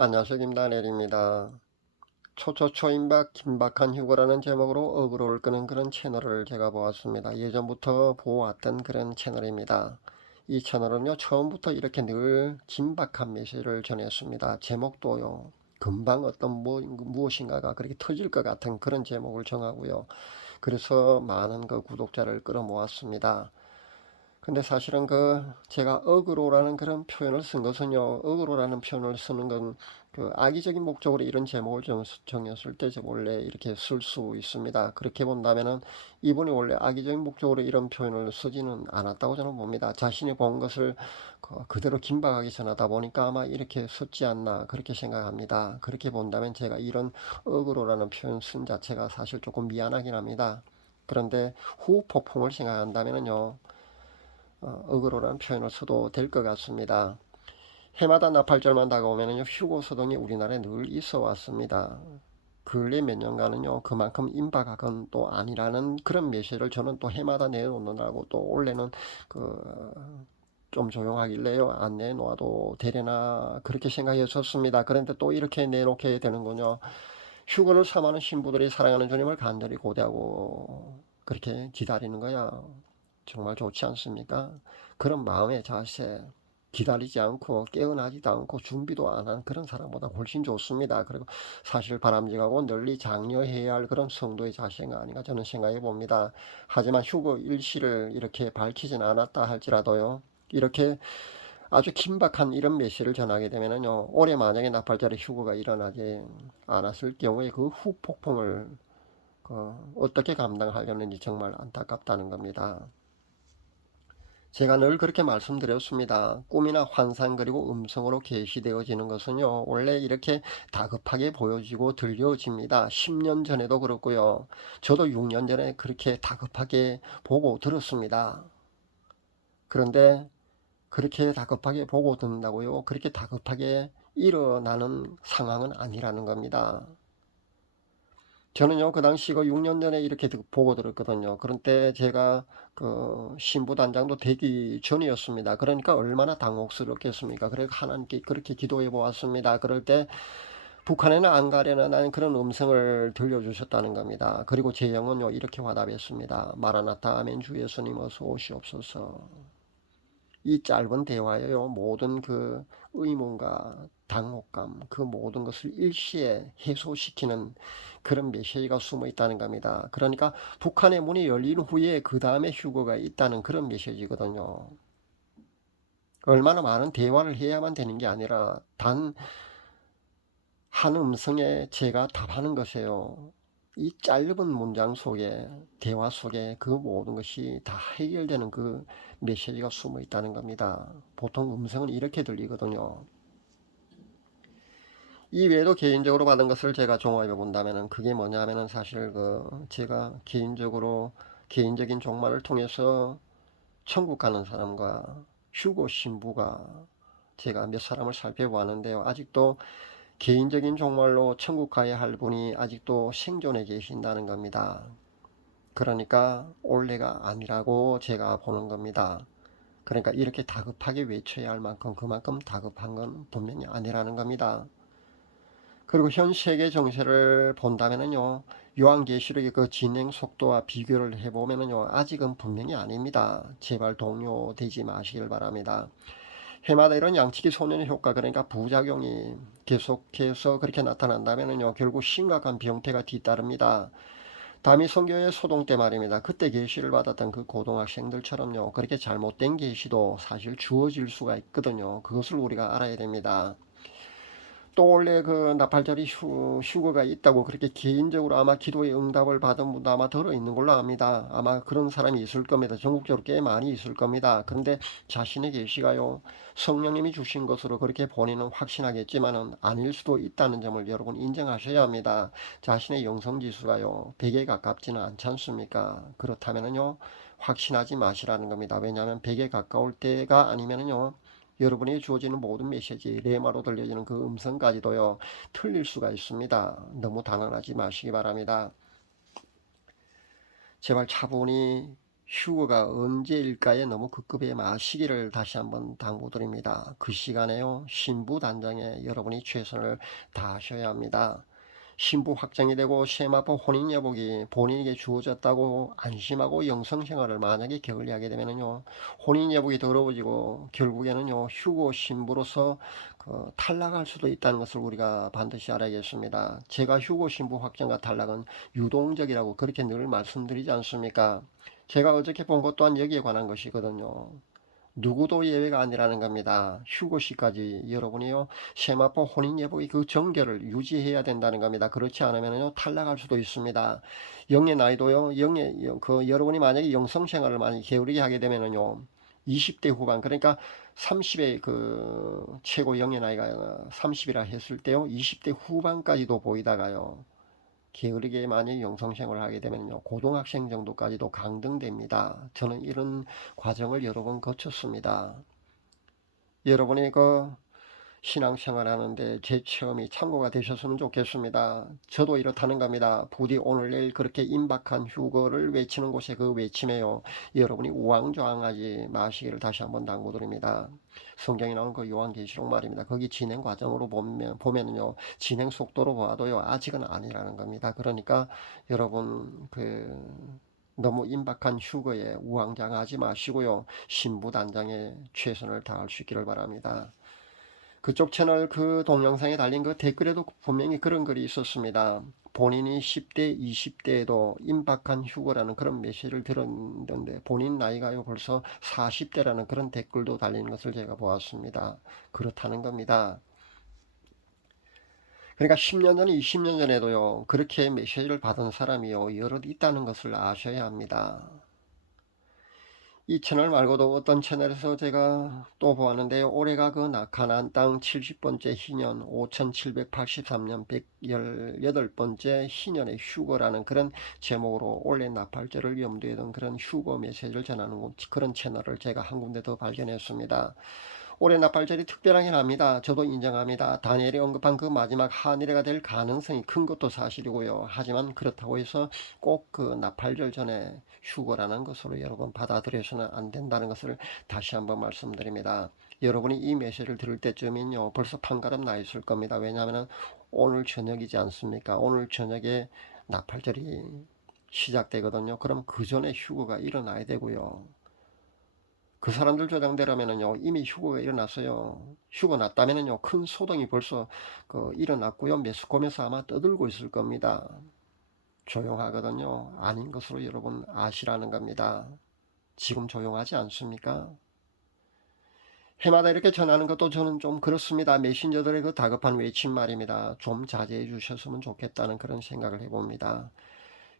안녕하세요. 김다넬입니다. 초초초임박 긴박한 휴거라는 제목으로 어그로를 끄는 그런 채널을 제가 보았습니다. 예전부터 보아왔던 그런 채널입니다. 이 채널은요, 처음부터 이렇게 늘 긴박한 메시지를 전했습니다. 제목도요, 금방 어떤 무엇인가가 그렇게 터질 것 같은 그런 제목을 정하고요. 그래서 많은 그 구독자를 끌어모았습니다. 근데 사실은 제가 어그로라는 그런 표현을 쓴 것은요, 어그로라는 표현을 쓰는 건 악의적인 목적으로 이런 제목을 정했을 때 원래 이렇게 쓸 수 있습니다. 그렇게 본다면은 이분이 원래 악의적인 목적으로 이런 표현을 쓰지는 않았다고 저는 봅니다. 자신이 본 것을 그대로 긴박하게 전하다 보니까 아마 이렇게 썼지 않나 그렇게 생각합니다. 그렇게 본다면 제가 이런 어그로라는 표현 쓴 자체가 사실 조금 미안하긴 합니다. 그런데 후 폭풍을 생각한다면요, 어그로라는 표현을 써도 될 것 같습니다. 해마다 나팔절만 다가오면요, 휴고소동이 우리나라에 늘 있어 왔습니다. 근래 몇 년간은요, 그만큼 임박학은 또 아니라는 그런 메시지를 저는 또 해마다 내놓느라고, 또 올해는 좀 조용하길래요, 안 내놓아도 되려나 그렇게 생각했었습니다. 그런데 또 이렇게 내놓게 되는군요. 휴거를 삼하는 신부들이 사랑하는 주님을 간절히 고대하고 그렇게 기다리는 거야. 정말 좋지 않습니까? 그런 마음의 자세, 기다리지 않고 깨어나지도 않고 준비도 안 한 그런 사람보다 훨씬 좋습니다. 그리고 사실 바람직하고 널리 장려해야 할 그런 성도의 자세가 아닌가 저는 생각해 봅니다. 하지만 휴거 일시를 이렇게 밝히진 않았다 할지라도요, 이렇게 아주 긴박한 이런 메시지를 전하게 되면은요, 올해 만약에 나팔자리 휴거가 일어나지 않았을 경우에 그 후폭풍을 어떻게 감당하려는지 정말 안타깝다는 겁니다. 제가 늘 그렇게 말씀드렸습니다. 꿈이나 환상 그리고 음성으로 계시되어지는 것은요, 원래 이렇게 다급하게 보여지고 들려집니다. 10년 전에도 그렇고요. 저도 6년 전에 그렇게 다급하게 보고 들었습니다. 그런데 그렇게 다급하게 보고 듣는다고요, 그렇게 다급하게 일어나는 상황은 아니라는 겁니다. 저는요, 그 당시 6년 전에 이렇게 보고 들었거든요. 그런 때 제가 신부단장도 되기 전이었습니다. 그러니까 얼마나 당혹스럽겠습니까? 그래서 하나님께 그렇게 기도해 보았습니다. 그럴 때 북한에는 안 가려는 그런 음성을 들려주셨다는 겁니다. 그리고 제 영은요, 이렇게 화답했습니다. 마라나타 아멘 주 예수님 어서 오시옵소서. 이 짧은 대화에요, 모든 그 의문과 당혹감, 그 모든 것을 일시에 해소시키는 그런 메시지가 숨어 있다는 겁니다. 그러니까 북한의 문이 열린 후에 그 다음에 휴거가 있다는 그런 메시지거든요. 얼마나 많은 대화를 해야만 되는 게 아니라 단 한 음성에 제가 답하는 것이에요. 이 짧은 문장 속에, 대화 속에 그 모든 것이 다 해결되는 그 메시지가 숨어 있다는 겁니다. 보통 음성은 이렇게 들리거든요. 이 외에도 개인적으로 받은 것을 제가 종합해 본다면 그게 뭐냐 하면은 사실 제가 개인적인 종말을 통해서 천국 가는 사람과 휴고 신부가 제가 몇 사람을 살펴보았는데요, 아직도 개인적인 종말로 천국 가야 할 분이 아직도 생존해 계신다는 겁니다. 그러니까 올해가 아니라고 제가 보는 겁니다. 그러니까 이렇게 다급하게 외쳐야 할 만큼 그만큼 다급한 건 분명히 아니라는 겁니다. 그리고 현 세계 정세를 본다면요, 요한계시록의 그 진행 속도와 비교를 해보면요, 아직은 분명히 아닙니다. 제발 동요되지 마시길 바랍니다. 해마다 이런 양치기 소년의 효과, 그러니까 부작용이 계속해서 그렇게 나타난다면요, 결국 심각한 병태가 뒤따릅니다. 다미 선교의 소동 때 말입니다. 그때 계시를 받았던 그 고등학생들처럼요, 그렇게 잘못된 계시도 사실 주어질 수가 있거든요. 그것을 우리가 알아야 됩니다. 또 원래 그 나팔자리 휴거가 있다고 그렇게 개인적으로 아마 기도의 응답을 받은 분도 아마 들어 있는 걸로 압니다. 아마 그런 사람이 있을 겁니다. 전국적으로 꽤 많이 있을 겁니다. 그런데 자신의 계시가요, 성령님이 주신 것으로 그렇게 본인은 확신하겠지만은 아닐 수도 있다는 점을 여러분 인정하셔야 합니다. 자신의 영성지수가요, 100에 가깝지는 않지 않습니까? 그렇다면은요, 확신하지 마시라는 겁니다. 왜냐하면 100에 가까울 때가 아니면은요, 여러분이 주어지는 모든 메시지, 레마로 들려지는 그 음성까지도요, 틀릴 수가 있습니다. 너무 단언하지 마시기 바랍니다. 제발 차분히 휴거가 언제일까에 너무 급급히 마시기를 다시 한번 당부드립니다. 그 시간에요, 신부 단장에 여러분이 최선을 다하셔야 합니다. 신부 확정이 되고 세마포 혼인 여복이 본인에게 주어졌다고 안심하고 영성생활을 만약에 게을리하게 되면요, 혼인 여복이 더러워지고 결국에는요, 휴거 신부로서 탈락할 수도 있다는 것을 우리가 반드시 알아야겠습니다. 제가 휴거 신부 확정과 탈락은 유동적이라고 그렇게 늘 말씀드리지 않습니까? 제가 어저께 본 것 또한 여기에 관한 것이거든요. 누구도 예외가 아니라는 겁니다. 휴거시까지 여러분이요, 세마포 혼인예복의 그 정결을 유지해야 된다는 겁니다. 그렇지 않으면요, 탈락할 수도 있습니다. 영의 나이도요, 여러분이 만약에 영성생활을 많이 게으르게 하게 되면요, 20대 후반, 그러니까 30의 최고 영의 나이가 30이라 했을 때요, 20대 후반까지도 보이다가요, 게으르게 만약 영성생활을 하게 되면요, 고등학생 정도까지도 강등됩니다. 저는 이런 과정을 여러 번 거쳤습니다. 여러분이 신앙생활 하는데 제 체험이 참고가 되셨으면 좋겠습니다. 저도 이렇다는 겁니다. 부디 오늘 내일 그렇게 임박한 휴거를 외치는 곳에 그 외침에요, 여러분이 우왕좌왕하지 마시기를 다시 한번 당부드립니다. 성경에 나온 그 요한계시록 말입니다. 거기 진행 과정으로 보면은요, 진행 속도로 봐도요, 아직은 아니라는 겁니다. 그러니까 여러분 너무 임박한 휴거에 우왕좌왕하지 마시고요, 신부 단장에 최선을 다할 수 있기를 바랍니다. 그쪽 채널 동영상에 달린 댓글에도 분명히 그런 글이 있었습니다. 본인이 10대, 20대에도 임박한 휴거라는 그런 메시지를 들었는데 본인 나이가요 벌써 40대라는 그런 댓글도 달리는 것을 제가 보았습니다. 그렇다는 겁니다. 그러니까 10년 전, 20년 전에도요, 그렇게 메시지를 받은 사람이요, 여럿 있다는 것을 아셔야 합니다. 이 채널 말고도 어떤 채널에서 제가 또 보았는데요, 올해가 가나안 땅 70번째 희년, 5783년 118번째 희년의 휴거라는 그런 제목으로 올해 나팔절을 염두에 둔 그런 휴거 메시지를 전하는 그런 채널을 제가 한 군데 더 발견했습니다. 올해 나팔절이 특별하긴 합니다. 저도 인정합니다. 다니엘이 언급한 그 마지막 한일회가 될 가능성이 큰 것도 사실이고요. 하지만 그렇다고 해서 꼭 나팔절 전에 휴거라는 것으로 여러분 받아들여서는 안 된다는 것을 다시 한번 말씀드립니다. 여러분이 이 메시지를 들을 때쯤은요, 벌써 판가름 나 있을 겁니다. 왜냐하면 오늘 저녁이지 않습니까? 오늘 저녁에 나팔절이 시작되거든요. 그럼 그 전에 휴거가 일어나야 되고요. 그 사람들 주장대로면은요, 이미 휴거가 일어났어요. 휴거 났다면은요, 큰 소동이 벌써 일어났고요. 매스컴에서 아마 떠들고 있을 겁니다. 조용하거든요. 아닌 것으로 여러분 아시라는 겁니다. 지금 조용하지 않습니까? 해마다 이렇게 전하는 것도 저는 좀 그렇습니다. 메신저들의 그 다급한 외침 말입니다. 좀 자제해 주셨으면 좋겠다는 그런 생각을 해봅니다.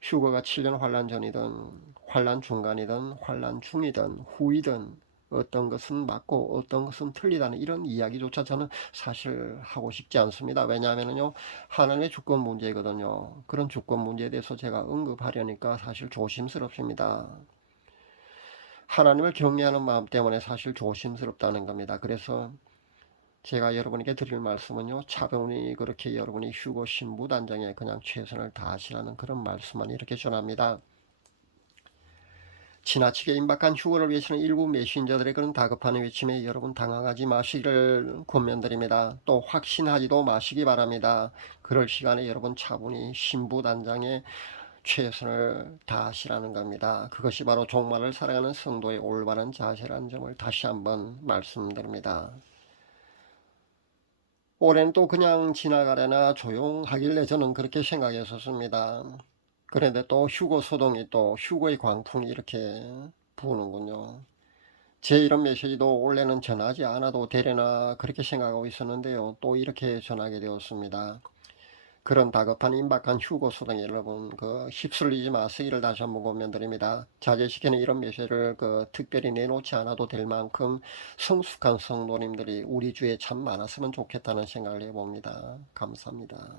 휴거가 7년 환란 전이든 환란 중간이든 환란 중이든 후이든 어떤 것은 맞고 어떤 것은 틀리다는 이런 이야기조차 저는 사실 하고 싶지 않습니다. 왜냐하면요, 하나님의 주권 문제거든요. 그런 주권 문제에 대해서 제가 언급하려니까 사실 조심스럽습니다. 하나님을 경외하는 마음 때문에 사실 조심스럽다는 겁니다. 그래서 제가 여러분에게 드릴 말씀은요, 차분히 그렇게 여러분이 휴거 신부 단장에 그냥 최선을 다하시라는 그런 말씀만 이렇게 전합니다. 지나치게 임박한 휴거를 외치는 일부 메신저들의 그런 다급한 외침에 여러분 당황하지 마시기를 권면드립니다. 또 확신하지도 마시기 바랍니다. 그럴 시간에 여러분 차분히 신부 단장에 최선을 다하시라는 겁니다. 그것이 바로 종말을 살아가는 성도의 올바른 자세라는 점을 다시 한번 말씀드립니다. 올해는 또 그냥 지나가려나 조용하길래 저는 그렇게 생각했었습니다. 그런데 또 휴거 소동이 또 휴거의 광풍이 이렇게 부는군요. 제 이런 메시지도 원래는 전하지 않아도 되려나 그렇게 생각하고 있었는데요, 또 이렇게 전하게 되었습니다. 그런 다급한 임박한 휴거 소동에 여러분 휩쓸리지 마시기를 다시 한번 권면드립니다. 자제시키는 이런 메시지를 특별히 내놓지 않아도 될 만큼 성숙한 성도님들이 우리 주에 참 많았으면 좋겠다는 생각을 해봅니다. 감사합니다.